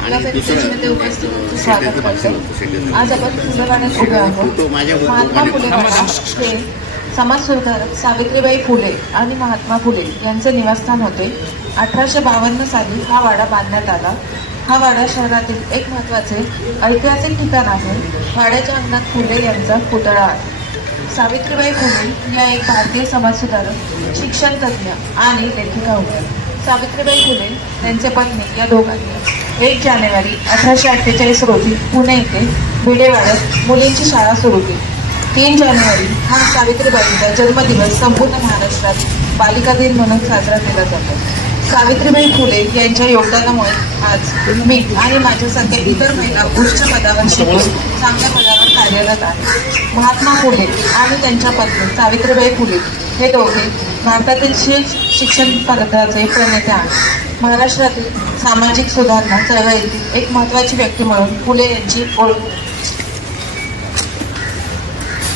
मध्ये उपस्थित स्वागत करतो। आज आपण फुलेवाड्यात उभे आहोत। महात्मा फुले हे समाजसुधारक सावित्रीबाई फुले आणि महात्मा फुले यांचे निवासस्थान होते। 1852 साली हा वाडा बांधण्यात आला। हा वाडा शहरातील एक महत्त्वाचे ऐतिहासिक ठिकाण आहे। वाड्याच्या अंगणात फुले यांचा पुतळा आहे। सावित्रीबाई फुले या एक भारतीय समाजसुधारक, शिक्षण तज्ज्ञ आणि लेखिका होत्या। सावित्रीबाई फुले त्यांचे पत्नी या दोघांनी 1 जानेवारी 1848 रोजी पुणे येथे भिडेवाड्यात मुलींची शाळा सुरू केली। 3 जानेवारी हा सावित्रीबाईंचा जन्मदिवस संपूर्ण महाराष्ट्रात बालिका दिन म्हणून साजरा केला जातो। सावित्रीबाई फुले यांच्या योगदानामुळे आज मी आणि माझ्यासारख्या इतर महिला उच्च पदावर शिकून चांगल्या पदावर कार्यरत आहेत। महात्मा फुले आणि त्यांच्या पत्नी सावित्रीबाई फुले हे दोघे भारतातील शिक्षण पद्धतीचे प्रणेते आहेत। महाराष्ट्रातील सामाजिक सुधारणा चळवळीतील एक महत्त्वाची व्यक्ती म्हणून फुले यांची ओळख।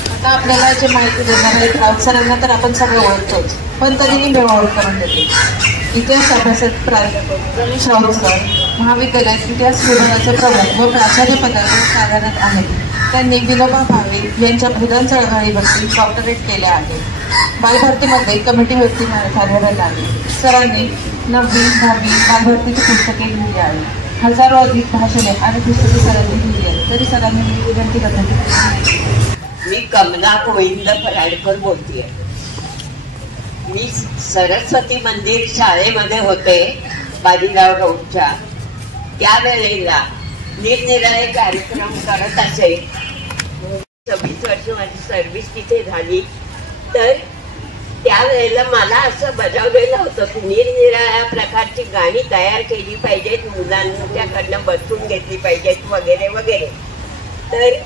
आता आपल्याला जे माहिती देणार आहेत राऊत सरांना तर आपण सगळे ओळखतोच, पण तरीही मी ओळख करून देते। इतिहास अभ्यासात प्राध्यापक रमेश राऊत सर महाविद्यालयात इतिहास विभागाचे प्रमुख व प्राचार्य पदावर कार्यरत आहेत। त्यांनी विनोबा भावे यांच्या भूदान चळवळीवरती डॉक्टरेट केले आहे। बालभारतीमध्ये कमिटी व्यक्ती कार्यरत आहे। सरांनी 9वी 10वी बालभारतीची पुस्तके लिहिली आहेत। हजारो अधिक भाषणे आणि पुस्तके सरांनी लिहिली आहेत। तरी सरांनी मी विनंती करते। मी कमला गोविंद फराडकर बोलतेय। मी सरस्वती मंदिर शाळेमध्ये होते बाजीराव रोडच्या। त्यावेळेला निरनिराळे कार्यक्रम करत असे। 26 वर्ष माझी सर्व्हिस तिथे झाली। तर त्यावेळेला मला असं बजावलेलं होतं की निरनिराळ्या प्रकारची गाणी तयार केली पाहिजेत, मुलांच्याकडनं बसून घेतली पाहिजेत वगैरे वगैरे। तर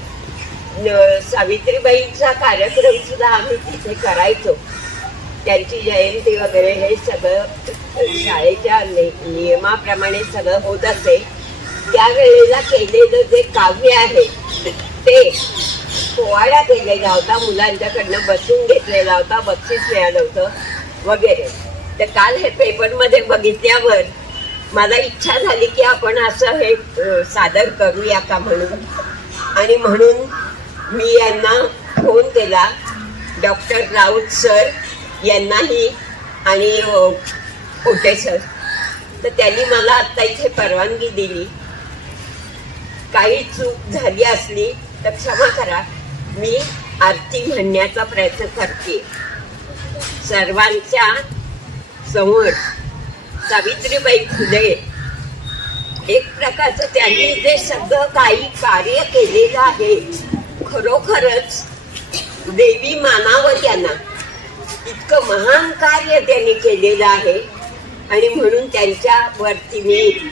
सावित्रीबाईंचा कार्यक्रम सुद्धा आम्ही तिथे करायचो। त्यांची जयंती वगैरे हे सगळं शाळेच्या नियमाप्रमाणे सगळं होत असे। त्यावेळेला केलेलं जे काव्य आहे ते पोवाडा केलेला होता, मुलांच्याकडनं बसून घेतलेला होता, बक्षीस मिळालं होतं वगैरे। तर काल हे पेपरमध्ये बघितल्यावर मला इच्छा झाली की आपण असं हे सादर करूया का म्हणून। आणि म्हणून मी यांना फोन केला, डॉक्टर राऊत सर यांनाही आणि कोटे सर। तर त्यांनी मला आता इथे परवानगी दिली। काही चूक झाली असली तर क्षमा करा। मी आरती म्हणण्याचा प्रयत्न करते। सर्वांच्या समोर सावित्रीबाई फुले एक प्रकारचं त्यांनी जे सगळं काही कार्य केलेलं आहे, खरोखरच देवी मानावं त्यांना। इतकं महान कार्य त्यांनी केलेलं आहे आणि म्हणून त्यांच्यावरती मी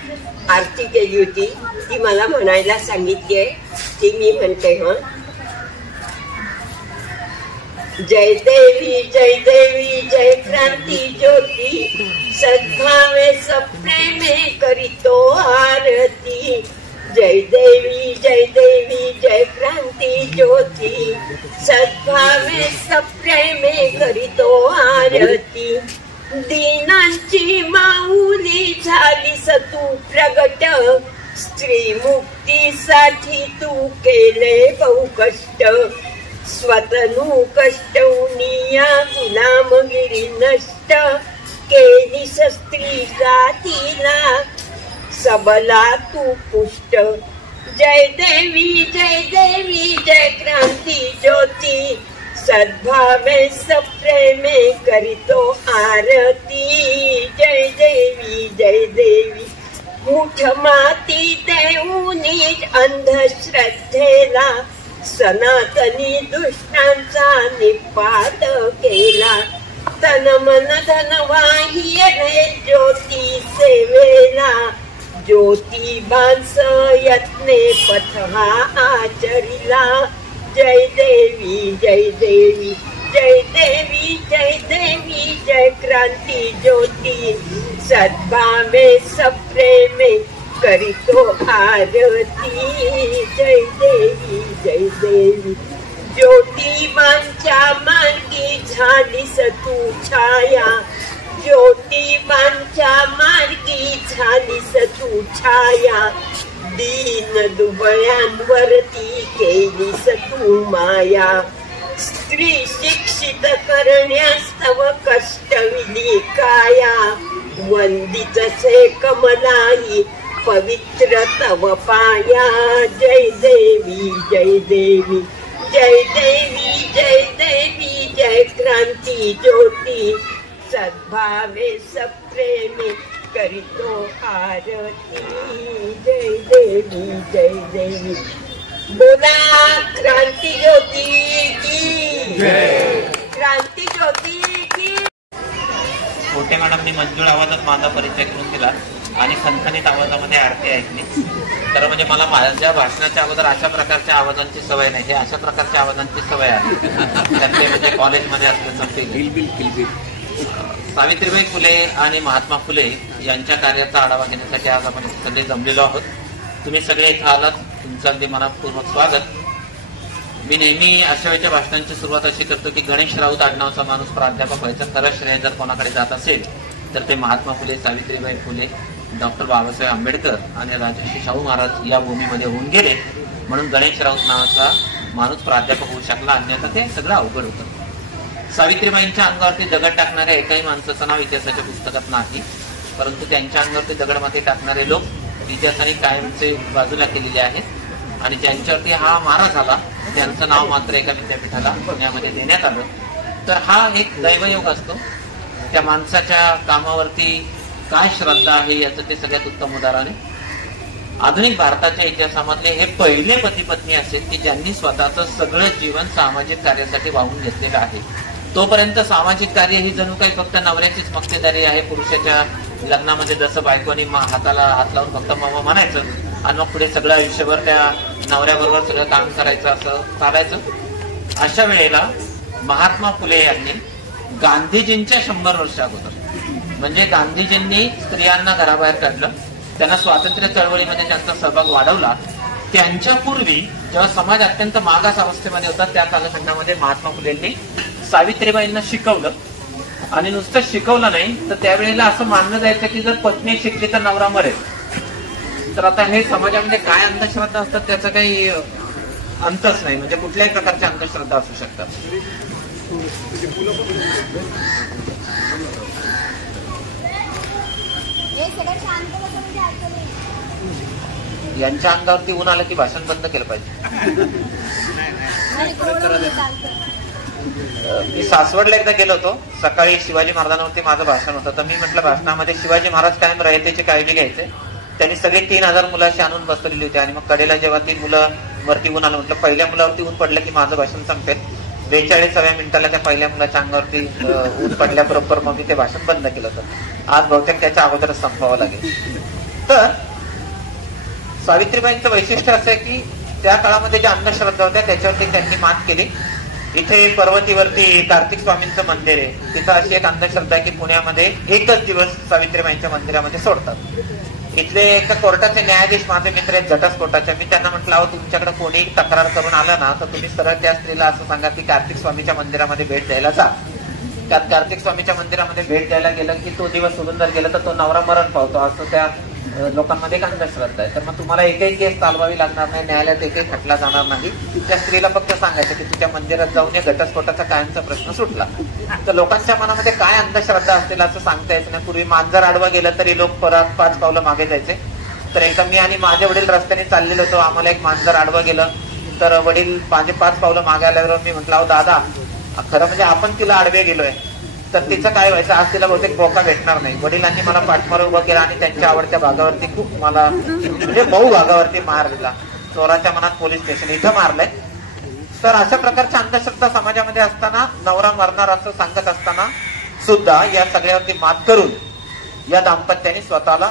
आरती केली होती। ती मला म्हणायला सांगितली आहे, ती मी म्हणते। जय देवी जय क्रांती ज्योती, सद्भावे सप्रेमे करीतो आरती। जय देवी जय क्रांती ज्योती, सद्भावे सप्रेमे करीतो आरती। दीनांची माऊली झालीस तू प्रगट, स्त्री मुक्तीसाठी तू केले बहु कष्ट। स्वतनू कष्टवनिया गुलामगिरी नष्ट, केलीस स्त्री जातीला सबला तू पुष्ट। जय देवी जय क्रांती ज्योती, सद्भावे सप्रेमे करीतो आरती। जय देवी मुठ माती देऊनी अंधश्रद्धेला, सनातनी दुष्टांचा निपात केला। तन मन धन वाही रे ज्योती सेवेला, ज्योतिबांस यत्ने पथ हा आचरिला। जय देवी जय क्रांती ज्योती, सद्भावे सप्रेमे करीतो आरती। जय देवी ज्योतिबांच्या मार्गी झालीस तू छाया, ज्योतिबांच्या मार्गी झालीस तू छाया, दीन दुबळ्यांवरती केलीस तू माया. स्त्री शिक्षित करण्यास तव कष्टविली काया, वंदित से कमलाई पवित्र तव पाया. जय देवी जय देवी जय देवी जय देवी जय क्रांती ज्योती, सद्भावे सप्रेमी करितो आरती. जय देवी जय देवी, बोला क्रांती ज्योती की, क्रांती ज्योती की. छोटे मॅडमनी मंजूळ आवाजात माझा परिचय करून दिला आणि खणखणीत आवाजामध्ये आरती ऐकली. तर म्हणजे मला माझ्या भाषणाच्या अगोदर अशा प्रकारच्या आवाजांची सवय नाही, हे अशा प्रकारच्या आवाजांची सवय आहे. त्यातले म्हणजे कॉलेजमध्ये असल्याचं सावित्रीबाई फुले आणि महात्मा फुले यांच्या कार्याचा आढावा घेण्यासाठी आज आपण सगळे जमलेलो आहोत. तुम्ही सगळे इथं आलात, तुमचं अगदी मनापूर्वक स्वागत. मी नेहमी अशा वेळच्या भाषणांची सुरुवात अशी करतो की गणेश राऊत आडनावचा माणूस प्राध्यापक व्हायचं खरं श्रेय जर कोणाकडे जात असेल तर ते महात्मा फुले, सावित्रीबाई फुले, डॉक्टर बाबासाहेब आंबेडकर आणि राजर्षी शाहू महाराज या भूमीमध्ये होऊन गेले, म्हणून गणेश राऊत नावाचा माणूस प्राध्यापक होऊ शकला, अन्यथा ते सगळं अवघड होतं. सावित्रीबाईंच्या अंगावरती दगड टाकणाऱ्या एकाही माणसाचं नाव इतिहासाच्या पुस्तकात नाही, परंतु त्यांच्या अंगावरती दगडमाती टाकणारे लोक इतिहासाने कायमचे बाजूला केलेले आहेत आणि ज्यांच्यावरती हा मारा झाला त्यांचं नाव मात्र एका विद्यापीठाला पुण्यामध्ये देण्यात आलं. तर हा एक दैवयोग असतो. त्या माणसाच्या कामावरती काय श्रद्धा आहे याचं ते सगळ्यात उत्तम उदाहरण आहे. आधुनिक भारताच्या इतिहासामधले हे पहिले पती पत्नी असेल की ज्यांनी स्वतःचं सगळं जीवन सामाजिक कार्यासाठी वाहून घेतलेलं आहे. तोपर्यंत सामाजिक कार्य ही जणू काही फक्त नवऱ्याचीच मक्तेदारी आहे. पुरुषाच्या लग्नामध्ये जसं बायकोनी हाताला हात लावून फक्त मग म्हणायचं आणि मग पुढे सगळं आयुष्यभर त्या नवऱ्याबरोबर सगळं काम करायचं असं चालायचं. अशा वेळेला महात्मा फुले यांनी गांधीजींच्या 100 वर्ष अगोदर, म्हणजे गांधीजींनी स्त्रियांना घराबाहेर काढलं, त्यांना स्वातंत्र्य चळवळीमध्ये त्यांचा सहभाग वाढवला. त्यांच्या पूर्वी जेव्हा समाज अत्यंत मागास अवस्थेमध्ये होता त्या कालखंडामध्ये महात्मा फुलेंनी सावित्रीबाईंना शिकवलं आणि नुसतं शिकवलं नाही तर त्यावेळेला असं मानलं जायचं की जर पत्नी शिकली तर नवरा मरेल. तर आता हे समाजामध्ये काय अंधश्रद्धा असतात त्याचा काही अंतच नाही, म्हणजे कुठल्याही प्रकारच्या अंधश्रद्धा असू शकतात. यांच्या अंगावरती ऊन आलं की भाषण बंद केलं पाहिजे. मी सासवडला एकदा गेलो होतो, सकाळी शिवाजी महाराजांवरती माझं भाषण होतं. तर मी म्हटलं भाषणामध्ये शिवाजी महाराज कायम रयतेची काळजी घ्यायचे. त्यांनी सगळे 3000 मुलाशी आणून बसवलेली होती आणि मग कडेला जेव्हा 3 मुलं वरती ऊन आलं, म्हटलं पहिल्या मुलावरती ऊन पडलं की माझं भाषण संपेल. 42व्या मिनिटाला त्या पहिल्या मुलाच्या अंगावरती ऊन पडल्याबरोबर मग मी ते भाषण बंद केलं होतं. आज बहुतेक त्याच्या अगोदरच संपवावं लागेल. तर सावित्रीबाईंचं वैशिष्ट्य असं आहे की त्या काळामध्ये ज्या अंधश्रद्धा होत्या त्याच्यावरती त्यांनी मात केली. इथे पर्वतीवरती कार्तिक स्वामींचं मंदिर आहे, तिथं अशी एक अंधश्रद्धा आहे की पुण्यामध्ये एकच दिवस सावित्रीबाईंच्या मंदिरामध्ये सोडतात. इथले एका कोर्टाचे न्यायाधीश माझे मित्र आहेत जटस कोर्टाच्या. मी त्यांना म्हटलं अहो तुमच्याकडे कोणी तक्रार करून आलं ना तर तुम्ही सरळ त्या स्त्रीला असं सांगा की कार्तिक स्वामीच्या मंदिरामध्ये भेट द्यायला जा. त्यात कार्तिक स्वामीच्या मंदिरामध्ये भेट द्यायला गेलं की तो दिवस सोडून जर गेला तर तो नवरा मरण पावतो असं त्या लोकांमध्ये एक अंधश्रद्धा आहे. तर मग तुम्हाला एकही केस चालवावी लागणार नाही, न्यायालयात एकही खटला जाणार नाही. त्या स्त्रीला फक्त सांगायचं की तुझ्या मंदिरात जाऊन ये, घटस्फोटाचा कायमचा प्रश्न सुटला. तर लोकांच्या मनामध्ये काय अंधश्रद्धा असतील असं सांगता यायचं नाही. पूर्वी मांजर आडवा गेलं तरी लोक परत 5 पावलं मागे जायचे. तर एकदा मी आणि माझे वडील रस्त्याने चाललेलो होतो, आम्हाला एक मांजर आडवा गेलं तर वडील माझे 5 पावलं मागे आल्यावर मी म्हटलं अहो दादा, खरं म्हणजे आपण तिला आडवे गेलोय तर तिचं काय व्हायचं, आज तिला बहुतेक बोका भेटणार नाही. वडिलांनी मला पाठमार उभं केला आणि त्यांच्या आवडत्या भागावरती खूप मला म्हणजे मऊ भागावरती मार दिला. चोराच्या मनात पोलीस स्टेशन इथं मारलंय. तर अशा प्रकारच्या अंधश्रद्धा समाजामध्ये असताना, नवरा मरणार असं सांगत असताना सुद्धा या सगळ्यावरती मात करून या दाम्पत्याने स्वतःला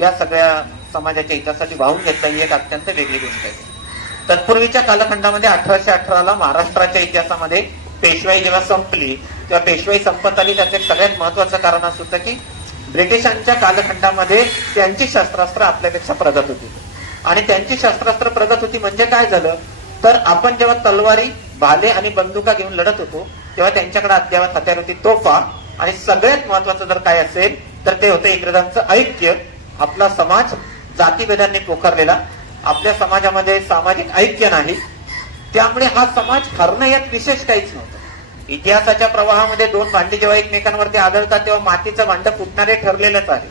या सगळ्या समाजाच्या हितासाठी वाहून घेतलं, ही एक अत्यंत वेगळी गोष्ट आहे. तत्पूर्वीच्या कालखंडामध्ये 1818ला महाराष्ट्राच्या इतिहासामध्ये पेशवाई जेव्हा संपली तेव्हा पेशवाई संपत आली. त्याचं एक सगळ्यात महत्वाचं कारण असं होतं की ब्रिटिशांच्या कालखंडामध्ये त्यांची शस्त्रास्त्र आपल्यापेक्षा प्रगत होती. आणि त्यांची शस्त्रास्त्र प्रगत होती म्हणजे काय झालं तर आपण जेव्हा तलवारी, भाले आणि बंदुका घेऊन लढत होतो तेव्हा त्यांच्याकडे अद्यावत हत्यार होती, तोफा आणि सगळ्यात महत्वाचं जर काय असेल तर ते होतं इंग्रजांचं ऐक्य. आपला समाज जातीभेदांनी पोखरलेला, आपल्या समाजामध्ये सामाजिक ऐक्य नाही, त्यामुळे हा समाज हरणं यात विशेष काहीच नव्हतं. इतिहासाच्या प्रवाहामध्ये दोन भांडी जेव्हा एकमेकांवरती आढळतात तेव्हा मातीचं भांड फुटणारे ठरलेलंच आहे.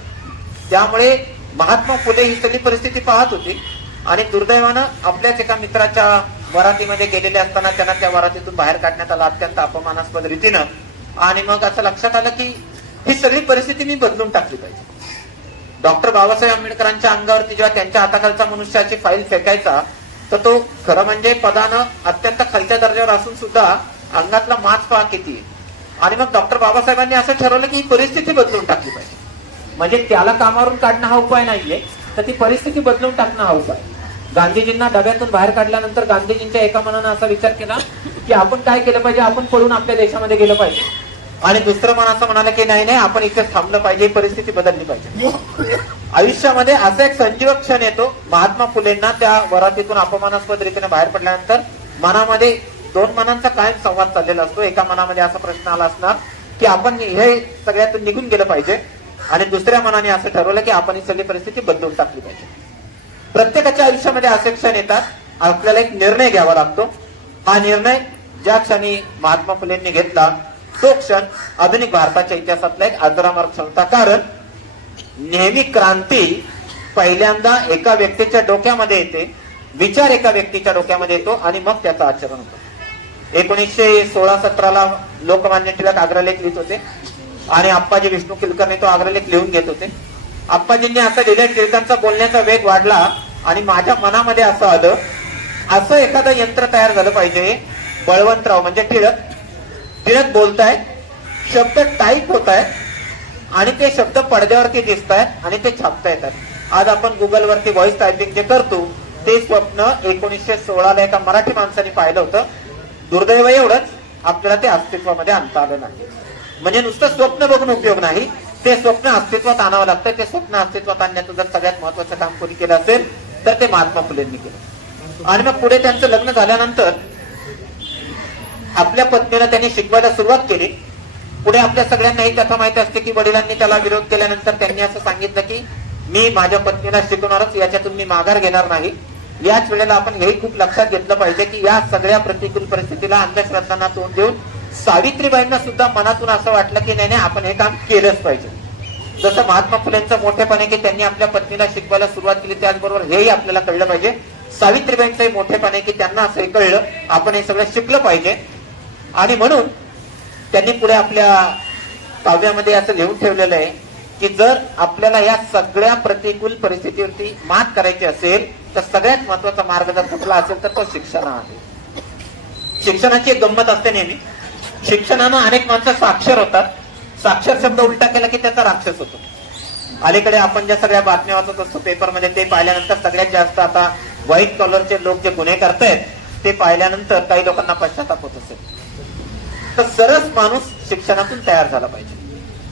त्यामुळे महात्मा फुले ही सगळी परिस्थिती पाहत होती आणि दुर्दैवानं आपल्याच एका मित्राच्या वरातीमध्ये गेलेले असताना त्यांना त्या वरातीतून बाहेर काढण्यात आलं अत्यंत अपमानास्पद रीतीनं. आणि मग असं लक्षात आलं की ही सगळी परिस्थिती मी बदलून टाकली पाहिजे. डॉक्टर बाबासाहेब आंबेडकरांच्या अंगावरती जेव्हा त्यांच्या हाताखालचा मनुष्याची फाईल फेकायचा तर तो खरं म्हणजे पदानं अत्यंत खालच्या दर्जावर असून सुद्धा अंगातला मास पहा किती. आणि मग डॉक्टर बाबासाहेबांनी असं ठरवलं की ही परिस्थिती बदलून टाकली पाहिजे. म्हणजे त्याला कामावरून काढणं हा उपाय नाहीये, तर ती परिस्थिती बदलून टाकणं हा उपाय. गांधीजींना डब्यातून बाहेर काढल्यानंतर गांधीजींच्या एका मनानं असा विचार केला की आपण काय केलं पाहिजे, आपण पळून आपल्या देशामध्ये गेलं पाहिजे. आणि दुसरं मन असं म्हणालं की नाही आपण इथेच थांबलं पाहिजे, परिस्थिती बदलली पाहिजे. आयुष्यामध्ये असा एक संजीवक क्षण येतो. महात्मा फुलेंना त्या वरातीतून अपमानास्पद रीतीने बाहेर पडल्यानंतर मनामध्ये दोन मनांचा कायम संवाद चाललेला असतो. एका मनामध्ये असा प्रश्न आला असणार की आपण हे सगळ्यातून निघून गेलं पाहिजे, आणि दुसऱ्या मनाने असं ठरवलं की आपण ही सगळी परिस्थिती बदलून टाकली पाहिजे. प्रत्येकाच्या आयुष्यामध्ये असे क्षण येतात, आपल्याला एक निर्णय घ्यावा लागतो. हा निर्णय ज्या क्षणी महात्मा फुलेंनी घेतला तो क्षण आधुनिक भारताच्या इतिहासातला एक अजरामर क्षण होता. कारण नेहमी क्रांती पहिल्यांदा एका व्यक्तीच्या डोक्यामध्ये येते, विचार एका व्यक्तीच्या डोक्यामध्ये येतो आणि मग त्याचं आचरण होतं. 1916-17 लोकमान्य टिळक अग्रलेख लिहित होते आणि आप्पाजी विष्णू किलकर्णी तो अग्रलेख लिहून घेत होते. आप्पाजींनी असं लिहिलं, टिळकांचा बोलण्याचा वेग वाढला आणि माझ्या मनामध्ये असं आलं, असं एखादं यंत्र तयार झालं पाहिजे. बळवंतराव म्हणजे टिळक बोलतायत, शब्द टाईप होत आहेत आणि ते शब्द पडद्यावरती दिसत आहेत आणि ते छापता येतात. आज आपण गुगलवरती व्हॉइस टायपिंग जे करतो ते स्वप्न 1916 एका मराठी माणसाने पाहिलं होतं. दुर्दैव एवढंच आपल्याला ते अस्तित्वामध्ये आणता आलं नाही. म्हणजे नुसतं स्वप्न बघून उपयोग नाही, ते स्वप्न अस्तित्वात आणावं लागतं. ते स्वप्न अस्तित्वात आणण्याचं जर सगळ्यात महत्वाचं काम कोणी केलं असेल तर ते महात्मा फुलेंनी केलं. आणि मग पुढे त्यांचं लग्न झाल्यानंतर आपल्या पत्नीला त्यांनी शिकवायला सुरुवात केली. पुढे आपल्या सगळ्यांना ही कथा माहिती असते की वडिलांनी त्याला विरोध केल्यानंतर त्यांनी असं सांगितलं की मी माझ्या पत्नीला शिकवणारच, याच्यातून मी माघार घेणार नाही. याच वेळेला आपण हेही खूप लक्षात घेतलं पाहिजे की या सगळ्या प्रतिकूल परिस्थितीला अंधश्रद्धांना तोंड देऊन सावित्रीबाईंना सुद्धा मनातून असं वाटलं की नाही आपण हे काम केलंच पाहिजे. जसं महात्मा फुलेंचं मोठेपणे की त्यांनी आपल्या पत्नीला शिकवायला सुरुवात केली, त्याचबरोबर हेही आपल्याला कळलं पाहिजे सावित्रीबाईंचंही मोठेपणे की त्यांना असंही कळलं आपण हे सगळं शिकलं पाहिजे. आणि म्हणून त्यांनी पुढे आपल्या काव्यामध्ये असं लिहून ठेवलेलं आहे की जर आपल्याला या सगळ्या प्रतिकूल परिस्थितीवरती मात करायची असेल तर सगळ्यात महत्वाचा मार्ग जर कुठला असेल तर तो शिक्षण आहे. शिक्षणाची एक गंमत असते नेहमी, शिक्षणानं अनेक माणसं साक्षर होतात. साक्षर शब्द उलटा केला की त्याचा राक्षस होतो. अलीकडे आपण ज्या सगळ्या बातम्या वाचत असतो पेपरमध्ये ते पाहिल्यानंतर सगळ्यात जास्त आता व्हाईट कॉलरचे लोक जे गुन्हे करतायत ते पाहिल्यानंतर काही लोकांना पश्चाताप होत असेल. तर सरस माणूस शिक्षणातून तयार झाला पाहिजे.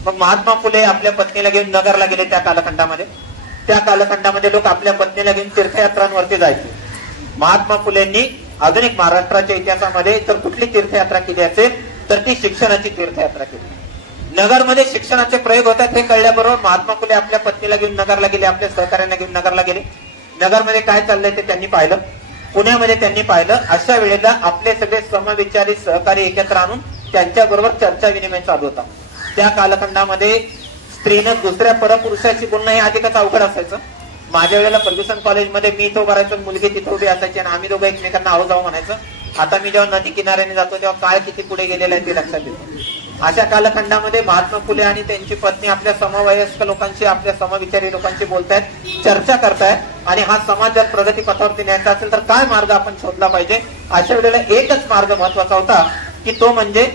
मग महात्मा फुले आपल्या पत्नीला घेऊन नगरला गेले. त्या कालखंडामध्ये लोक आपल्या पत्नीला घेऊन तीर्थयात्रांवरती जायचे. महात्मा फुलेंनी आधुनिक महाराष्ट्राच्या इतिहासामध्ये जर कुठली तीर्थयात्रा केली असेल तर ती शिक्षणाची तीर्थयात्रा केली. नगरमध्ये शिक्षणाचे प्रयोग होतात हे कळल्याबरोबर महात्मा फुले आपल्या पत्नीला घेऊन नगरला गेले, आपल्या सहकार्यांना घेऊन नगरला गेले. नगरमध्ये काय चाललंय ते त्यांनी पाहिलं, पुण्यामध्ये त्यांनी पाहिलं. अशा वेळेला आपले सगळे समविचारी सहकारी एकत्र आणून त्यांच्याबरोबर चर्चा विनिमय चालू होता. त्या कालखंडामध्ये स्त्रीनं दुसऱ्या परपुरुषाशी बोलणं हे अधिकच अवघड असायचं. माझ्या वेळेला फर्ग्युसन कॉलेजमध्ये मी इथं उभा मुलगी तिथं उभी असायची आणि आम्ही दोघं एकमेकांना आहो जाऊ म्हणायचं. आता मी जेव्हा नदी किनाऱ्याने जातो तेव्हा काळ किती पुढे गेलेला आहे ते लक्षात येतं. अशा कालखंडामध्ये महात्मा फुले आणि त्यांची पत्नी आपल्या समवयस्क लोकांशी, आपल्या समविचारी लोकांशी बोलतायत, चर्चा करतायत आणि हा समाज जर प्रगती पथावरती न्यायचा असेल तर काय मार्ग आपण शोधला पाहिजे. अशा वेळेला एकच मार्ग महत्वाचा होता की तो म्हणजे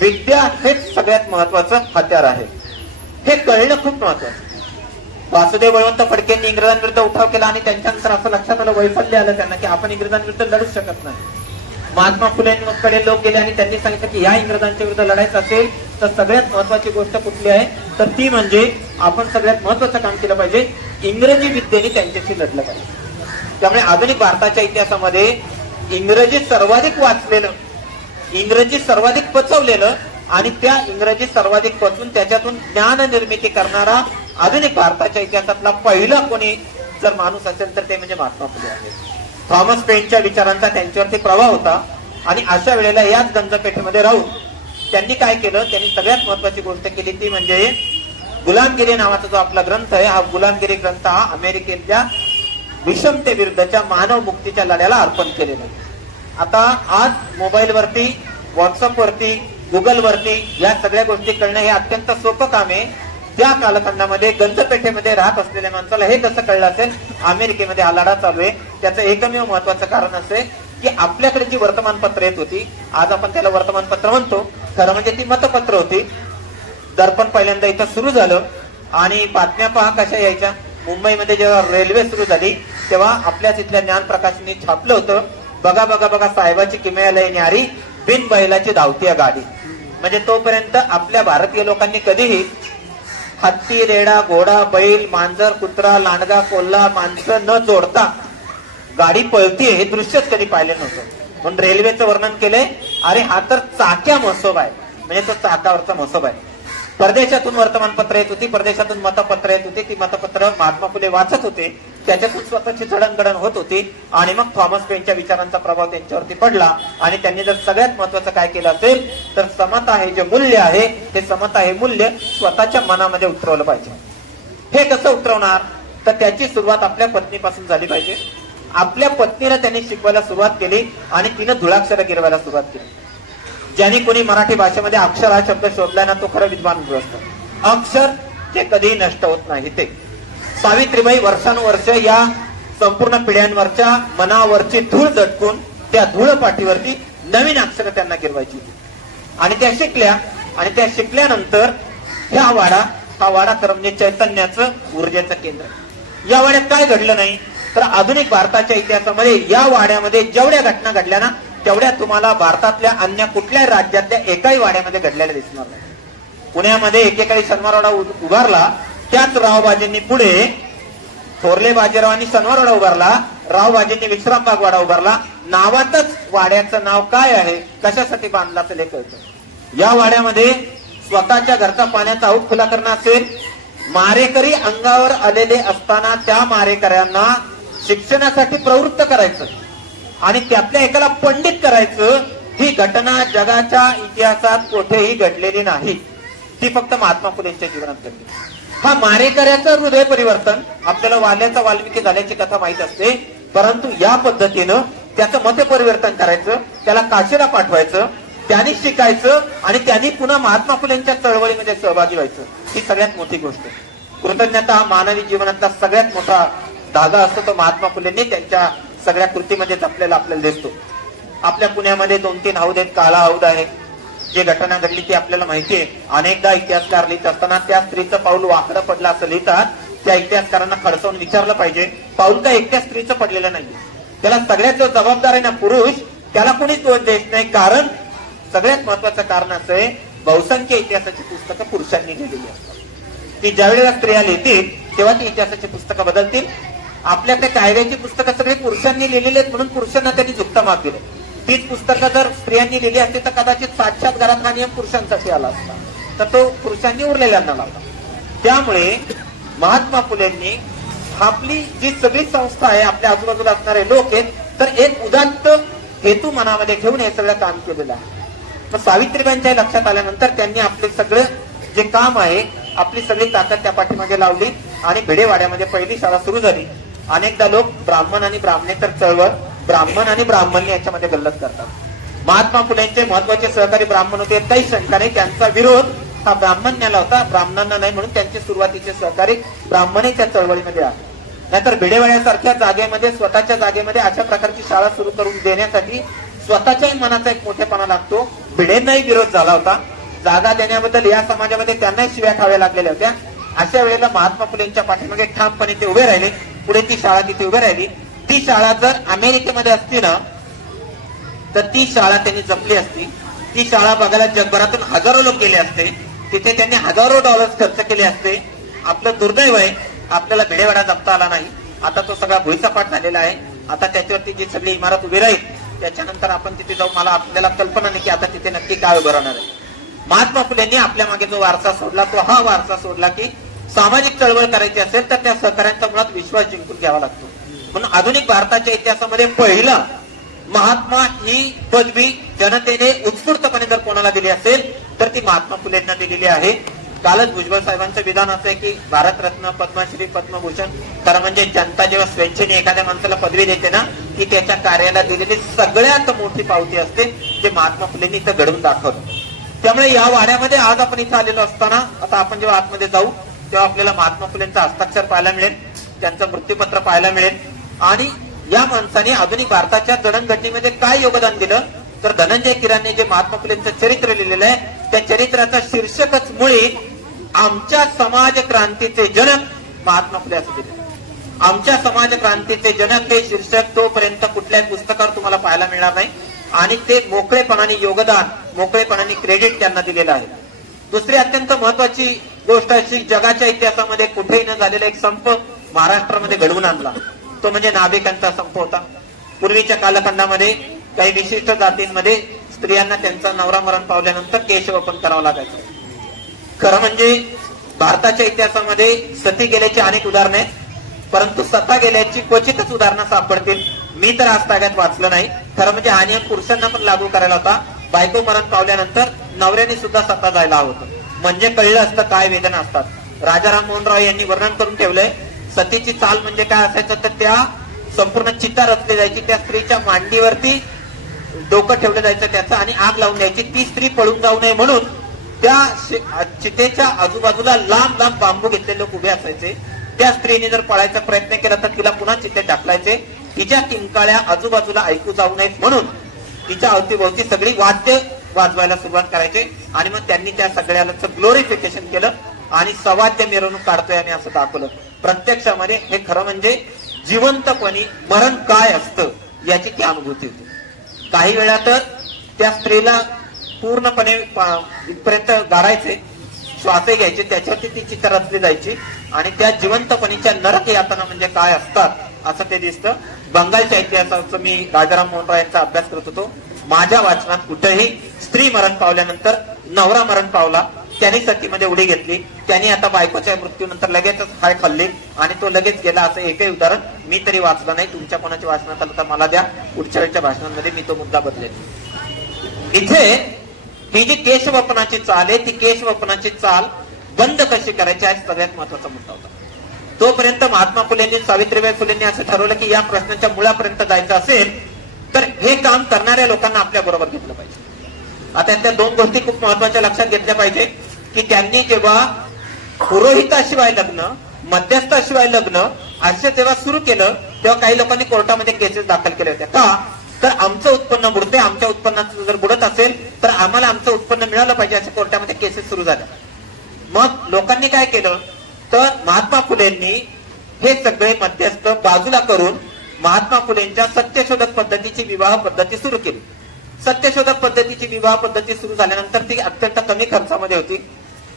विद्या हेच सगळ्यात महत्वाचं हत्यार आहे. हे कळणं खूप महत्वाचं. वासुदेव बळवंत फडकेंनी इंग्रजांविरुद्ध उठाव केला आणि त्यांच्यानंतर असं लक्षात आलं, वैफल्य आलं त्यांना की आपण इंग्रजांविरुद्ध लढूच शकत नाही. महात्मा फुलेंकडे लोक गेले आणि त्यांनी सांगितलं की या इंग्रजांच्या विरुद्ध लढायचं असेल तर सगळ्यात महत्वाची गोष्ट कुठली आहे तर ती म्हणजे आपण सगळ्यात महत्वाचं काम केलं पाहिजे, इंग्रजी विद्येने त्यांच्याशी लढलं पाहिजे. त्यामुळे आधुनिक भारताच्या इतिहासामध्ये इंग्रजी सर्वाधिक वाचलेलं, इंग्रजी सर्वाधिक पचवलेलं आणि त्या इंग्रजी सर्वाधिक पचवून त्याच्यातून ज्ञान निर्मिती करणारा आधुनिक भारताच्या इतिहासातला पहिला कोणी जर माणूस असेल तर ते म्हणजे महात्मा फुले आहेत. थॉमस पेनच्या विचारांचा त्यांच्यावरती प्रभाव होता आणि अशा वेळेला याच गंजपेठेमध्ये राहून त्यांनी काय केलं, त्यांनी सगळ्यात महत्वाची गोष्ट केली ती म्हणजे गुलामगिरी नावाचा जो आपला ग्रंथ आहे, हा गुलामगिरी ग्रंथ हा अमेरिकेतल्या विषमते विरुद्धच्या मानव मुक्तीच्या लढ्याला अर्पण केलेला आहे. आता आज मोबाईलवरती, व्हॉट्सअपवरती, गुगलवरती या सगळ्या गोष्टी कळणं हे अत्यंत सोपं काम आहे. त्या कालखंडामध्ये गंजपेठेमध्ये राहत असलेल्या माणसाला हे कसं कळलं असेल, अमेरिकेमध्ये हा लढा चालू आहे. त्याचं एकमेव महत्वाचं कारण असं की आपल्याकडे जी वर्तमानपत्र येत होती, आज आपण त्याला वर्तमानपत्र म्हणतो, खरं म्हणजे ती मतपत्र होती. दर्पण पहिल्यांदा इथं सुरू झालं आणि बातम्या पहा कशा यायच्या. मुंबईमध्ये जेव्हा रेल्वे सुरू झाली तेव्हा आपल्याच इथल्या ज्ञानप्रकाशनी छापलं होतं, बघा बघा बघा साहेबाची किमयालय न्यारी, बिन बैलाची धावती गाडी. म्हणजे तोपर्यंत आपल्या भारतीय लोकांनी कधीही हत्ती, रेडा, घोडा, बैल, मांजर, कुत्रा, लांडगा, कोल्हा, माणसं न जोडता गाडी पळतीये हे दृश्यच कधी पाहिलं नव्हतं. म्हणून रेल्वेचं वर्णन केलंय, अरे हा तर चाक्या मसोबा आहे, म्हणजे तो चाकावरचा मसोबा आहे. परदेशातून वर्तमानपत्र येत होती, परदेशातून मतपत्र येत होती, ती मतपत्र महात्मा फुले वाचत होते, त्याच्यातून स्वतःची जडणघडण होत होती आणि मग थॉमस पेनच्या विचारांचा प्रभाव त्यांच्यावरती पडला आणि त्यांनी जर सगळ्यात महत्वाचं काय केलं असेल तर समता हे जे मूल्य आहे, ते समता हे मूल्य स्वतःच्या मनामध्ये उतरवलं पाहिजे. हे कसं उतरवणार, तर त्याची सुरुवात आपल्या पत्नीपासून झाली पाहिजे. आपल्या पत्नीला त्यांनी शिकवायला सुरुवात केली आणि तिनं धुळाक्षर गिरवायला सुरुवात केली. ज्यांनी कोणी मराठी भाषेमध्ये अक्षर हा शब्द शोधलाय ना, तो खरं विद्वान असतो. अक्षर जे कधी नष्ट होत नाही ते. सावित्रीबाई वर्षानुवर्ष या संपूर्ण पिढ्यांवरच्या मनावरची धूळ झटकून त्या धूळ पाठीवरती नवीन अक्षर त्यांना गिरवायची आणि त्या शिकल्या. आणि त्या शिकल्यानंतर हा वाडा खरं म्हणजे चैतन्याचं, ऊर्जेचं केंद्र. या वाड्यात काय घडलं नाही तर आधुनिक भारताच्या इतिहासामध्ये या वाड्यामध्ये जेवढ्या घटना घडल्या ना, तेवढ्या तुम्हाला भारतातल्या अन्य कुठल्याही राज्यातल्या एकाही वाड्यामध्ये घडलेल्या दिसणार नाही. पुण्यामध्ये एकेकाळी शनिवारवाडा उभारला, त्याच रावबाजींनी पुढे थोरले बाजीरावांनी शनिवारवाडा उभारला, रावबाजींनी विश्रामबाग वाडा उभारला. नावातच वाड्याचं नाव काय आहे, कशासाठी बांधला असेल हे कळतं. या वाड्यामध्ये स्वतःच्या घरचा पाण्याचा आऊट खुला करणं असेल, मारेकरी अंगावर आलेले असताना त्या मारेकऱ्यांना शिक्षणासाठी प्रवृत्त करायचं आणि त्यातल्या एकाला पंडित करायचं, ही घटना जगाच्या इतिहासात कुठेही घडलेली नाही. ती फक्त महात्मा फुलेंच्या जीवनात घडली. हा मारेकऱ्याचं हृदय परिवर्तन, आपल्याला वाल्याचा वाल्मिकी झाल्याची कथा माहित असते, परंतु या पद्धतीनं त्याचं मत परिवर्तन करायचं, त्याला काशीला पाठवायचं, त्यांनी शिकायचं आणि त्यांनी पुन्हा महात्मा फुलेंच्या चळवळीमध्ये सहभागी व्हायचं. ही सगळ्यात मोठी गोष्ट. कृतज्ञता हा मानवी जीवनातला सगळ्यात मोठा धागा असतो, तो महात्मा फुलेंनी त्यांच्या सगळ्या कृतीमध्ये जपलेला आपल्याला दिसतो. आपल्या पुण्यामध्ये 2-3 हौद आहेत. काळा हौद आहे, जे घटना घडली ती आपल्याला माहितीये. अनेकदा इतिहासकार लिहित असताना त्या स्त्रीचं पाऊल वाकडं पडलं असं लिहितात. त्या इतिहासकारांना खडसावून विचारलं पाहिजे, पाऊल काय एकट्या स्त्रीचं पडलेलं नाहीये, त्याला सगळ्यात जो जबाबदार आहे ना पुरुष, त्याला कोणीच दोष देत नाही. कारण सगळ्यात महत्वाचं कारण असं आहे, बहुसंख्य इतिहासाची पुस्तकं पुरुषांनी लिहिलेली असतात. ती ज्यावेळेला स्त्रिया लिहितील तेव्हा ती इतिहासाची पुस्तकं बदलतील. आपल्याकडे कायद्याची पुस्तकं सगळी पुरुषांनी लिहिलेली आहेत म्हणून पुरुषांना त्यांनी झुकतं माप दिलं. तीच पुस्तकं जर स्त्रियांनी लिहिली असती तर कदाचित 500 घरातला नियम पुरुषांसाठी आला असता, तर तो पुरुषांनी उरलेल्यांना लावला. त्यामुळे महात्मा फुलेंनी आपली जी सगळी संस्था आहे, आपल्या आजूबाजूला असणारे लोक आहेत, तर एक उदात्त हेतू मनामध्ये ठेवून हे सगळं काम केलेलं आहे. मग सावित्रीबाईंच्या लक्षात आल्यानंतर त्यांनी आपले सगळं जे काम आहे, आपली सगळी ताकद त्या पाठीमागे लावली आणि भिडेवाड्यामध्ये पहिली शाळा सुरू झाली. अनेकदा लोक ब्राह्मण आणि ब्राह्मणेतर चळवळ, ब्राह्मण आणि ब्राह्मणी याच्यामध्ये गल्लत करतात. महात्मा फुलेंचे महत्वाचे सहकारी ब्राह्मण होते, काही शंका नाही. त्यांचा विरोध हा ब्राह्मण्याला होता, ब्राह्मणांना नाही, म्हणून त्यांचे सुरुवातीचे सहकारी ब्राह्मणही त्या चळवळीमध्ये आहे. नाहीतर भिडेवाड्यासारख्या जागेमध्ये, स्वतःच्या जागेमध्ये अशा प्रकारची शाळा सुरू करून देण्यासाठी स्वतःच्याही मनाचा एक मोठेपणा लागतो. भिडेंनाही विरोध झाला होता. जागा देण्याबद्दल या समाजामध्ये त्यांनाही शिव्या खाव्या लागलेल्या होत्या. अशा वेळेला महात्मा फुलेंच्या पाठीमागे ठामपणे ते उभे राहिले. पुढे ती शाळा तिथे उभी राहिली. ती शाळा जर अमेरिकेमध्ये असती ना, तर ती शाळा त्यांनी जपली असती. ती शाळा बघायला जगभरातून हजारो लोक गेले असते. तिथे त्यांनी हजारो डॉलर्स खर्च केले असते. आपलं दुर्दैव आहे, आपल्याला भिडेवाडा जपता आला नाही. आता तो सगळा भुईसपाट झालेला आहे. आता त्याच्यावरती जी सगळी इमारत उभी राहील त्याच्यानंतर आपण तिथे जाऊ. मला आपल्याला कल्पना नाही की आता तिथे नक्की काय उभं राहणार आहे. महात्मा फुलेंनी आपल्या मागे जो वारसा सोडला तो हा वारसा सोडला की सामाजिक चळवळ करायची असेल तर त्या सहकाऱ्यांचा मुळात विश्वास जिंकून घ्यावा लागतो. म्हणून आधुनिक भारताच्या इतिहासामध्ये पहिला महात्मा ही पदवी जनतेने उत्स्फूर्तपणे जर कोणाला दिली असेल तर ती महात्मा फुलेंना दिलेली आहे. कालच भुजबळ साहेबांचं विधान असं आहे की भारतरत्न, पद्मश्री, पद्मभूषण खरं म्हणजे जनता जेव्हा स्वेच्छेने एखाद्या माणसाला पदवी देते ना ती त्याच्या कार्याला दिलेली सगळ्यात मोठी पावती असते जे महात्मा फुलेंनी इथं घडवून दाखवलं. त्यामुळे या वाड्यामध्ये आज आपण इथं आलेलो असताना आता आपण जेव्हा आतमध्ये जाऊ तेव्हा आपल्याला महात्मा फुलेंचा हस्ताक्षर पाहायला मिळेल, त्यांचं मृत्यूपत्र पाहायला मिळेल आणि या माणसाने आधुनिक भारताच्या जडणघडणीमध्ये काय योगदान दिलं तर धनंजय कीरांनी जे महात्मा फुलेंचं चरित्र लिहिलेलं आहे त्या चरित्राचा शीर्षकच मुळी आमच्या समाज क्रांतीचे जनक महात्मा फुले असं दिले. आमच्या समाज क्रांतीचे जनक हे शीर्षक तोपर्यंत कुठल्याही पुस्तकावर तुम्हाला पाहायला मिळणार नाही आणि ते मोकळेपणाने योगदान, मोकळेपणाने क्रेडिट त्यांना दिलेलं आहे. दुसरी अत्यंत महत्वाची गोष्ट अशी जगाच्या इतिहासामध्ये कुठेही न झालेला एक संप महाराष्ट्रामध्ये घडवून आणला तो म्हणजे नाभिकांचा संप होता. पूर्वीच्या कालखंडामध्ये काही विशिष्ट जातींमध्ये स्त्रियांना त्यांचा नवरा मरण पावल्यानंतर केशवपन करावं लागायचं. खरं म्हणजे भारताच्या इतिहासामध्ये सती गेल्याची अनेक उदाहरणे आहेत परंतु सता गेल्याची क्वचितच उदाहरणं सापडतील. मी तर आज ताग्यात वाचलं नाही. खरं म्हणजे हा नियम पुरुषांना पण लागू करायला होता. बायको मरण पावल्यानंतर नवऱ्याने सुद्धा सता जायला हवं होतं म्हणजे कळलं असतं काय वेदना असतात. राजाराम मोहन राव यांनी वर्णन करून ठेवलंय सतीची चाल म्हणजे काय असायचं तर त्या संपूर्ण चिता रचली जायची, त्या स्त्रीच्या मांडीवरती डोकं ठेवलं जायचं त्याचं आणि आग लावून द्यायची. ती स्त्री पळून जाऊ नये म्हणून त्या चितेच्या आजूबाजूला लांब लांब बांबू घेतलेले लोक उभे असायचे. त्या स्त्रीने जर पळायचा प्रयत्न केला तर तिला पुन्हा चितेत ढकलायचे. तिच्या किंकाळ्या आजूबाजूला ऐकू जाऊ नयेत म्हणून तिच्या अवतीभोवती सगळी वाद्य वाजवायला सुरुवात करायचे आणि मग त्यांनी त्या सगळ्याचं ग्लोरिफिकेशन केलं आणि सवाद्य मिरवणूक काढतोय आणि असं दाखवलं. प्रत्यक्षामध्ये हे खरं म्हणजे जिवंतपणी मरण काय असतं याची ती अनुभूती होती. काही वेळा तर त्या स्त्रीला पूर्णपणे इथपर्यंत गाडायचे, श्वासही घ्यायचे, त्याच्यावरती ती चित्र रचली जायची आणि त्या जिवंतपणीच्या नरक यातना म्हणजे काय असतात असं ते दिसतं. बंगालच्या इतिहासाचा मी राजाराम मोहन राव यांचा अभ्यास करत होतो. माझ्या वाचनात कुठेही स्त्री मरण पावल्यानंतर नवरा मरण पावला त्यांनी सतीमध्ये उडी घेतली, त्यांनी आता बायकोच्या मृत्यूनंतर लगेचच हाय खाल्ली आणि तो लगेच गेला असं एकही उदाहरण मी तरी वाचलं नाही. तुमच्या कोणाच्या वाचनात आलं तर मला द्या, पुढच्या वेळच्या भाषणांमध्ये मी तो मुद्दा बदलेल. इथे ही जी केशवपनाची चाल आहे ती केशवपनाची चाल बंद कशी करायची हा सगळ्यात महत्वाचा मुद्दा होता. तोपर्यंत महात्मा फुलेंनी, सावित्रीबाई फुलेंनी असं ठरवलं की या प्रश्नाच्या मुळापर्यंत जायचं असेल तर हे काम करणाऱ्या लोकांना आपल्या बरोबर घेतलं पाहिजे. आता त्या दोन गोष्टी खूप महत्वाच्या लक्षात घेतल्या पाहिजे की त्यांनी जेव्हा पुरोहिताशिवाय लग्न, मध्यस्थाशिवाय लग्न असं जेव्हा सुरू केलं तेव्हा काही लोकांनी कोर्टामध्ये केसेस दाखल केल्या होत्या. का तर आमचं उत्पन्न बुडते, आमच्या उत्पन्नाचं जर बुडत असेल तर आम्हाला आमचं उत्पन्न मिळालं पाहिजे अशा कोर्टामध्ये केसेस सुरू झाल्या. मग लोकांनी काय केलं तर महात्मा फुलेंनी हे सगळे मध्यस्थ बाजूला करून महात्मा फुलेंच्या सत्यशोधक पद्धतीची विवाह पद्धती सुरू केली. सत्यशोधक पद्धतीची विवाह पद्धती सुरू झाल्यानंतर ती अत्यंत कमी खर्चामध्ये होती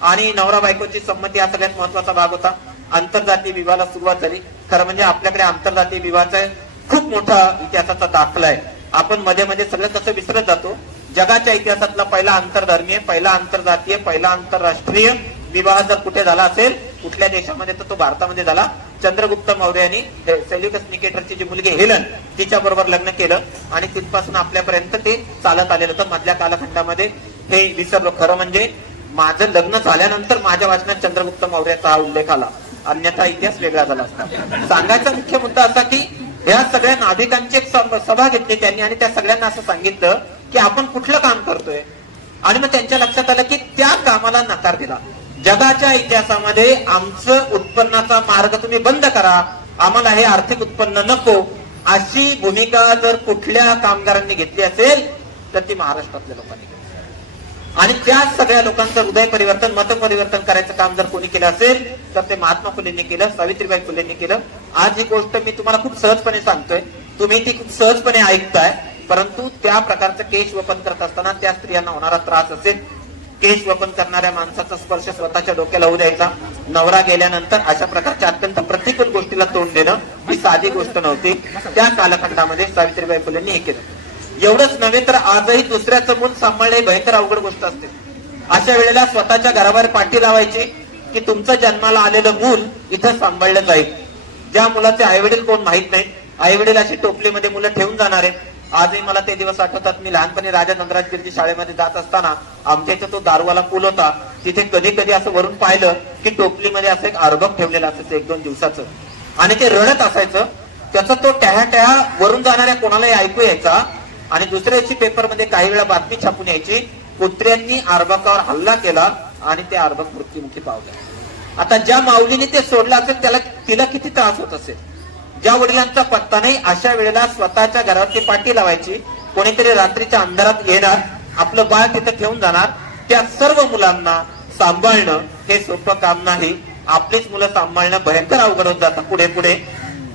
आणि नवरा बायकोची संमती हा सगळ्यात महत्वाचा भाग होता. आंतरजातीय विवाहाला सुरुवात झाली. खरं म्हणजे आपल्याकडे आंतरजातीय विवाहाचा खूप मोठा इतिहासाचा दाखला आहे. आपण मध्ये मध्ये सगळं कसं विसरत जातो. जगाच्या इतिहासातला पहिला आंतरधर्मीय, पहिला आंतरजातीय, पहिला आंतरराष्ट्रीय विवाह जर कुठे झाला असेल कुठल्या देशामध्ये तर तो भारतामध्ये झाला. चंद्रगुप्त मौर्य यांनी सेल्युकस निकेटरची जी मुलगी हेलन तिच्या बरोबर लग्न केलं आणि तिथपासून आपल्यापर्यंत ते चालत आलेलं होतं. मधल्या कालखंडामध्ये हे विसरलो. खरं म्हणजे माझं लग्न झाल्यानंतर माझ्या वाचनात चंद्रगुप्त मौर्याचा हा उल्लेख आला, अन्यथा इतिहास वेगळा झाला असता. सांगायचा मुख्य मुद्दा असा की ह्या सगळ्या नाभिकांची एक सभा घेतली त्यांनी आणि त्या सगळ्यांना असं सांगितलं की आपण कुठलं काम करतोय आणि मग त्यांच्या लक्षात आलं की त्या कामाला नकार दिला. जगाच्या इतिहासामध्ये आमचं उत्पन्नाचा मार्ग तुम्ही बंद करा, आम्हाला हे आर्थिक उत्पन्न नको, अशी भूमिका जर कुठल्या कामगारांनी घेतली असेल तर ती महाराष्ट्रातल्या लोकांनी घेतली. आणि त्या सगळ्या लोकांचं हृदय परिवर्तन, मत परिवर्तन करायचं काम जर कोणी केलं असेल तर ते महात्मा फुलेंनी केलं, सावित्रीबाई फुलेंनी केलं. आज ही गोष्ट मी तुम्हाला खूप सहजपणे सांगतोय, तुम्ही ती खूप सहजपणे ऐकताय, परंतु त्या प्रकारचं केशवपन करत असताना त्या स्त्रियांना होणारा त्रास असेल. केशवपन करणाऱ्या माणसाचा स्पर्श स्वतःच्या डोक्याला होऊ द्यायचा, नवरा गेल्यानंतर अशा प्रकारच्या अत्यंत प्रतिकूल गोष्टीला तोंड देणं ही साधी गोष्ट नव्हती. त्या कालखंडामध्ये सावित्रीबाई फुलेंनी हे केलं. एवढंच नव्हे तर आजही दुसऱ्याचं मूल सांभाळणे भयंकर अवघड गोष्ट असते. अशा वेळेला स्वतःच्या घराबाहेर पाठी लावायची की तुमचं जन्माला आलेलं मूल इथं सांभाळलं जाईल. ज्या मुलाचे आईवडील कोण माहित नाही, आईवडील अशी टोपलीमध्ये मुलं ठेवून जाणार आहेत. आजही मला ते दिवस आठवतात. मी लहानपणी राजा नंदराजगिरीची शाळेमध्ये जात असताना आमच्या इथं तो दारूवाला पूल होता. तिथे कधी कधी असं वरून पाहिलं की टोपलीमध्ये असं एक अर्भक ठेवलेलं असायचं 1-2 दिवसाचं, आणि ते रडत असायचं. त्याचा तो टॅहा वरून जाणाऱ्या कोणालाही ऐकू यायचा. आणि दुसऱ्या दिवशी पेपरमध्ये काही वेळा बातमी छापून यायची, कुत्र्यांनी अर्भकावर हल्ला केला आणि ते अर्भक मृत्युमुखी पावलं. आता ज्या माऊलीने ते सोडलं असेल तिला किती त्रास होत असेल. ज्या वडिलांचा पत्ता नाही, अशा वेळेला स्वतःच्या घरावरती पाठी लावायची. कोणीतरी रात्रीच्या अंधारात येणार, आपलं बाळ तिथं ठेवून जाणार. त्या सर्व मुलांना सांभाळणं हे सोपं काम नाही. आपलीच मुलं सांभाळणं भयंकर अवघड होत जातं पुढे पुढे.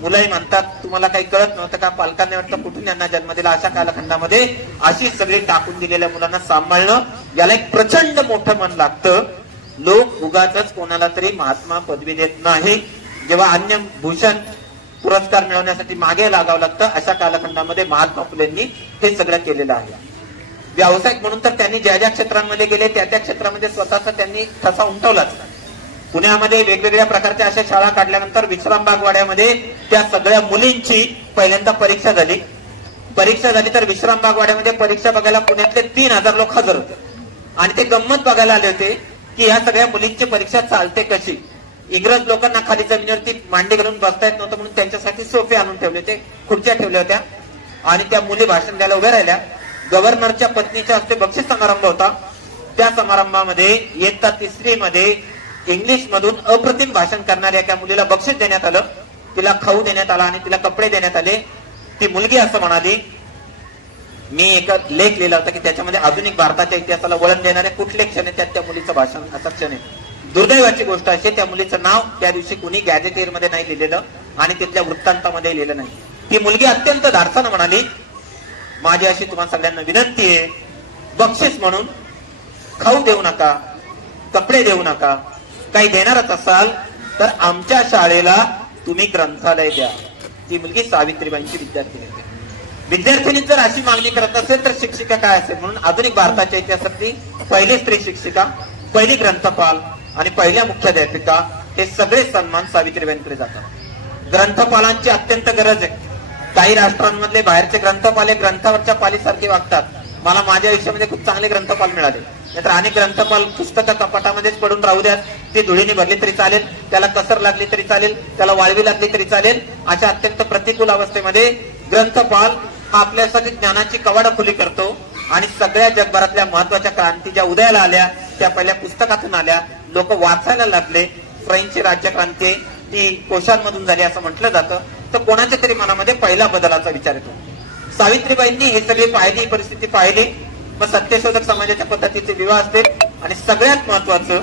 मुलंही म्हणतात तुम्हाला काही कळत नव्हतं का, पालकांनी वाटतं कुठून यांना जन्म दिला. अशा कालखंडामध्ये अशी सगळी टाकून दिलेल्या मुलांना सांभाळणं याला एक प्रचंड मोठं मन लागतं. लोक उगाचच कोणाला तरी महात्मा पदवी देत नाही. जेव्हा अन्य भूषण पुरस्कार मिळवण्यासाठी मागे लागावं लागतं, अशा कालखंडामध्ये महात्मा फुलेंनी हे सगळं केलेलं आहे. व्यावसायिक म्हणून तर त्यांनी ज्या ज्या क्षेत्रांमध्ये गेले त्या त्या क्षेत्रामध्ये स्वतःचा त्यांनी ठसा उमटवलाच. पुण्यामध्ये वेगवेगळ्या प्रकारच्या अशा शाळा काढल्यानंतर विश्रामबाग वाड्यामध्ये त्या सगळ्या मुलींची पहिल्यांदा परीक्षा झाली. तर विश्रामबाग वाड्यामध्ये परीक्षा बघायला पुण्यातले 3000 लोक हजर होते. आणि ते गंमत बघायला आले होते की या सगळ्या मुलींची परीक्षा चालते कशी. इंग्रज लोकांना खाली जमिनीवरती मांडी घालून बसता येत नव्हतं म्हणून त्यांच्यासाठी सोफे आणून ठेवले होते, खुर्च्या ठेवल्या होत्या. आणि त्या मुली भाषण द्यायला उभ्या राहिल्या. गव्हर्नरच्या पत्नीच्या हस्ते बक्षीस समारंभ होता. त्या समारंभामध्ये इयत्ता 3री मध्ये इंग्लिश मधून अप्रतिम भाषण करणाऱ्या एका मुलीला बक्षीस देण्यात आलं. तिला खाऊ देण्यात आला आणि तिला कपडे देण्यात आले. ती मुलगी असं म्हणाली, मी एक लेख लिहिला होता की त्याच्यामध्ये आधुनिक भारताच्या इतिहासाला वळण देणारे कुठले क्षण आहे, त्यात त्या मुलीचं भाषण असा क्षण आहे. दुर्दैवाची गोष्ट अशी, त्या मुलीचं नाव त्या दिवशी कुणी गॅझेटियर मध्ये नाही लिहिलेलं आणि तिथल्या वृत्तांतामध्ये लिहिलं नाही. ती मुलगी अत्यंत धाडसानं म्हणाली, माझी अशी तुम्हाला सगळ्यांना विनंती आहे, बक्षीस म्हणून खाऊ देऊ नका, कपडे देऊ नका, काही देणारच असाल तर आमच्या शाळेला तुम्ही ग्रंथालय द्या. ती मुलगी सावित्रीबाईंची विद्यार्थिनी होती. विद्यार्थिनी जर अशी मागणी करत असेल तर शिक्षिका काय असेल. म्हणून आधुनिक भारताच्या इतिहासातली पहिली स्त्री शिक्षिका, पहिली ग्रंथपाल आणि पहिल्या मुख्याध्यापिका हे सगळे सन्मान सावित्रीबाईंकडे जातात. ग्रंथपालांची अत्यंत गरज आहे. काही राष्ट्रांमधले बाहेरचे ग्रंथपाल हे ग्रंथावरच्या पालीसारखे वागतात. मला माझ्या आयुष्यामध्ये खूप चांगले ग्रंथपाल मिळाले. नाहीतर अनेक ग्रंथपाल पुस्तकं कपाटामध्येच पडून राहू द्यात, ती धुळीने भरली तरी चालेल, त्याला कसर लागली तरी चालेल, त्याला वाळवी लागली तरी चालेल. अशा अत्यंत प्रतिकूल अवस्थेमध्ये ग्रंथपाल हा आपल्यासाठी ज्ञानाची कवाडं खुली करतो. आणि सगळ्या जगभरातल्या महत्वाच्या क्रांती ज्या उदयाला आल्या त्या पहिल्या पुस्तकातून आल्या. लोक वाचायला लागले. फ्रेंच राज्यक्रांती ती कोशांमधून झाली असं म्हटलं जातं. तर कोणाच्या तरी मनामध्ये पहिला बदलाचा विचार येतो. सावित्रीबाईंनी हे सगळी पाहिली, परिस्थिती पाहिली. मग सत्यशोधक समाजाच्या पद्धतीचे विवाह असतील. आणि सगळ्यात महत्वाचं,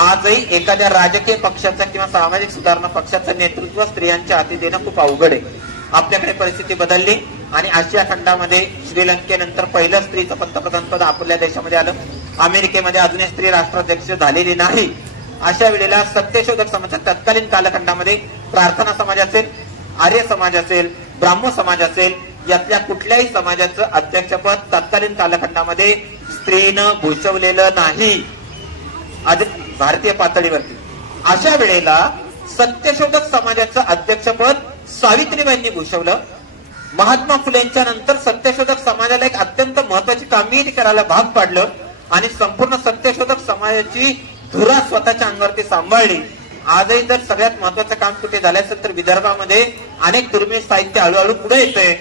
आजही एखाद्या राजकीय पक्षाचं किंवा सामाजिक सुधारणा पक्षाचं नेतृत्व स्त्रियांच्या हाती देणं खूप अवघड आहे. आपल्याकडे परिस्थिती बदलली आणि आशिया खंडामध्ये श्रीलंकेनंतर पहिलं स्त्रीचं पंतप्रधान पद आपल्या देशामध्ये आलं. अमेरिकेमध्ये अजूनही स्त्री राष्ट्राध्यक्ष झालेली नाही. अशा वेळेला सत्यशोधक समाजात तत्कालीन कालखंडामध्ये प्रार्थना समाज असेल, आर्य समाज असेल, ब्राह्मण समाज असेल, यातल्या कुठल्याही समाजाचं अध्यक्षपद तत्कालीन कालखंडामध्ये स्त्रीनं भूषवलेलं नाही भारतीय पातळीवरती. अशा वेळेला सत्यशोधक समाजाचं अध्यक्षपद सावित्रीबाईंनी भूषवलं. महात्मा फुलेंच्या नंतर सत्यशोधक समाजाला एक अत्यंत महत्वाची कामगिरी करायला भाग पाडलं आणि संपूर्ण सत्यशोधक समाजाची धुरा स्वतःच्या अंगावरती सांभाळली. आजही जर सगळ्यात महत्वाचं काम कुठे झालं असेल तर विदर्भामध्ये अनेक दुर्मिळ साहित्य हळूहळू पुढे येतंय.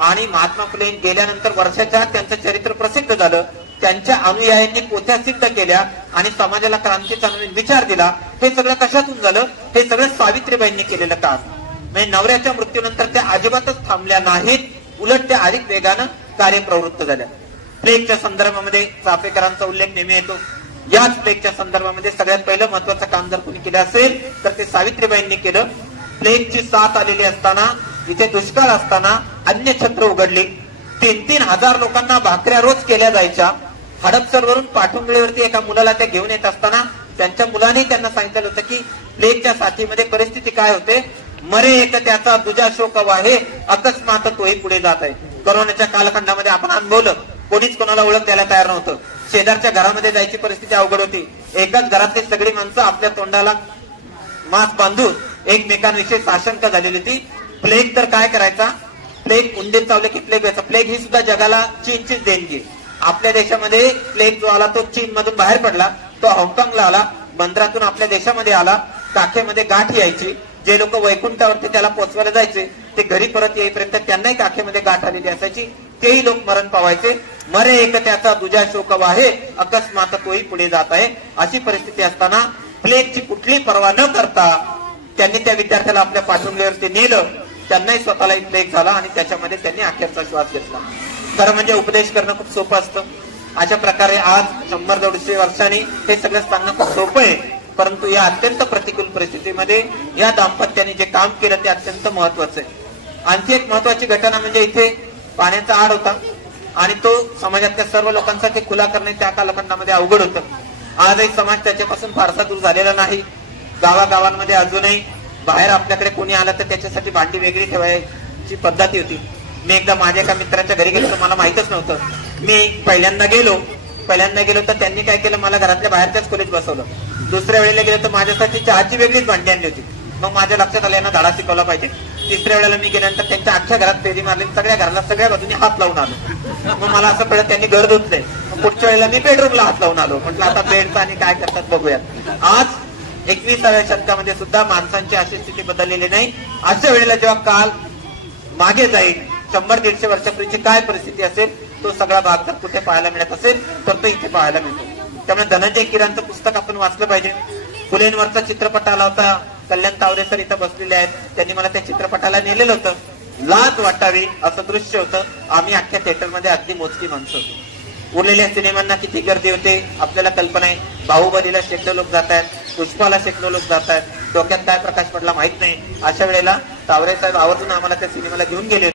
आणि महात्मा फुले गेल्यानंतर वर्षाच्या त्यांचं चरित्र प्रसिद्ध झालं. त्यांच्या अनुयायांनी पोथ्या सिद्ध केल्या आणि समाजाला क्रांतीचा नवीन विचार दिला. हे सगळं कशातून झालं? हे सगळं सावित्रीबाईंनी केलेलं काम. म्हणजे नवऱ्याच्या मृत्यूनंतर त्या अजिबातच थांबल्या नाहीत, उलट त्या अधिक वेगानं कार्यप्रवृत्त झाल्या. प्लेगच्या संदर्भामध्ये चाफेकरांचा उल्लेख नेहमी येतो. याच प्लेगच्या संदर्भामध्ये सगळ्यात पहिलं महत्वाचं काम जर कोणी केलं असेल तर ते सावित्रीबाईंनी केलं. प्लेगची साथ आलेली असताना, इथे दुष्काळ असताना अन्य छत्र उघडली. 3-3 हजार लोकांना भाकऱ्या रोज केल्या जायच्या. हडपसरवरून पाठुंबळीवरती एका मुलाला त्या घेऊन येत असताना त्यांच्या मुलाने त्यांना सांगितलं होतं की प्लेगच्या साथीमध्ये परिस्थिती काय होते, मरे एक त्याचा दुजा शोक वाहे, अकस्मात तोही पुढे जात आहे. कोरोनाच्या कालखंडामध्ये आपण अनुभवलं कोणीच कोणाला ओळख द्यायला तयार नव्हतं. शेजारच्या घरामध्ये जायची परिस्थिती अवघड होती. एकाच घरातली सगळी माणसं आपल्या तोंडाला मास्क बांधून एकमेकांविषयी साशंक झालेली होती. प्लेग तर काय करायचा, प्लेग उंदीर चावले की प्लेग व्हायचा. प्लेग ही सुद्धा जगाला चीनचीच देणगी. आपल्या देशामध्ये प्लेग जो आला तो चीन मधून बाहेर पडला, तो हाँगकाँगला आला, बंदरातून आपल्या देशामध्ये आला. काखेमध्ये गाठ यायची. जे लोक वैकुंठावरती त्याला पोचवायला जायचे ते घरी परत येईपर्यंत त्यांनाही काखेमध्ये गाठ आलेली असायची. तेही लोक मरण पावायचे. मरे एक त्याचा दुजा शोक वाहे, अकस्मात तोही पुढे जात आहे. अशी परिस्थिती असताना प्लेगची कुठली पर्वा न करता त्यांनी त्या विद्यार्थ्याला आपल्या पाठवणीवरती नेलं. त्यांनाही स्वतःलाही प्लेग झाला आणि त्याच्यामध्ये त्यांनी अखेरचा श्वास घेतला. खरं म्हणजे उपदेश करणं खूप सोपं असतं. अशा प्रकारे आज 100-150 वर्षांनी हे सगळं सांगणं खूप सोपं आहे. परंतु या अत्यंत प्रतिकूल परिस्थितीमध्ये या दाम्पत्याने जे काम केलं ते अत्यंत महत्वाचं आहे. आणखी एक महत्वाची घटना म्हणजे इथे पाण्याचा आड होता आणि तो समाजातल्या सर्व लोकांसाठी खुला करणे त्या कालखंडामध्ये अवघड होतं. आजही समाज त्याच्यापासून फारसा दूर झालेला नाही. गावागावांमध्ये अजूनही बाहेर आपल्याकडे कोणी आलं तर त्याच्यासाठी भांडी वेगळी ठेवायची पद्धती होती. मी एकदा माझ्या एका मित्राच्या घरी गेलो तर मला माहितच नव्हतं. मी पहिल्यांदा गेलो तर त्यांनी काय केलं, मला घरातल्या बाहेरच्याच खोलीत बसवलं. दुसऱ्या वेळेला गेलो तर माझ्यासाठी चहाची वेगळीच भांडी आणली होती. मग माझ्या लक्षात आलं यांना धडा शिकवला पाहिजे. तिसऱ्या वेळेला मी गेल्यानंतर त्यांच्या अख्ख्या घरात फेरी मारली, सगळ्या घराला सगळ्या बाजूनी हात लावून आलो. मग मला असं कळलं त्यांनी घर धुतलंय. पुढच्या वेळेला मी बेडरूमला हात लावून आलो. म्हटलं आता बेडचं आणि काय करतात बघूयात. आज 21व्या शतकामध्ये सुद्धा माणसांची अशी स्थिती बदललेली नाही. अशा वेळेला जेव्हा काल मागे जाईल, 100-150 वर्षापूर्वीची काय परिस्थिती असेल तो सगळा भाग जर कुठे पाहायला मिळत असेल तर तो इथे पाहायला मिळतो. त्यामुळे धनंजय किरांचं पुस्तक आपण वाचलं पाहिजे. फुलेंवरचा चित्रपट आला होता. कल्याण तावरे सर इथं बसलेले आहेत. त्यांनी मला त्या चित्रपटाला नेलेलं होतं. लाज वाटावी असं दृश्य होतं. आम्ही अख्ख्या थिएटरमध्ये अगदी मोजकी माणसं होतो. उरलेल्या सिनेमांना किती गर्दी होते आपल्याला कल्पना आहे. बाहुबलीला शेकडो लोक जात आहेत, पुष्पाला शेकडो लोक जात आहेत. डोक्यात काय प्रकाश पडला माहित नाही. अशा वेळेला तावरे साहेब आवर्जून आम्हाला त्या सिनेमाला घेऊन गेले.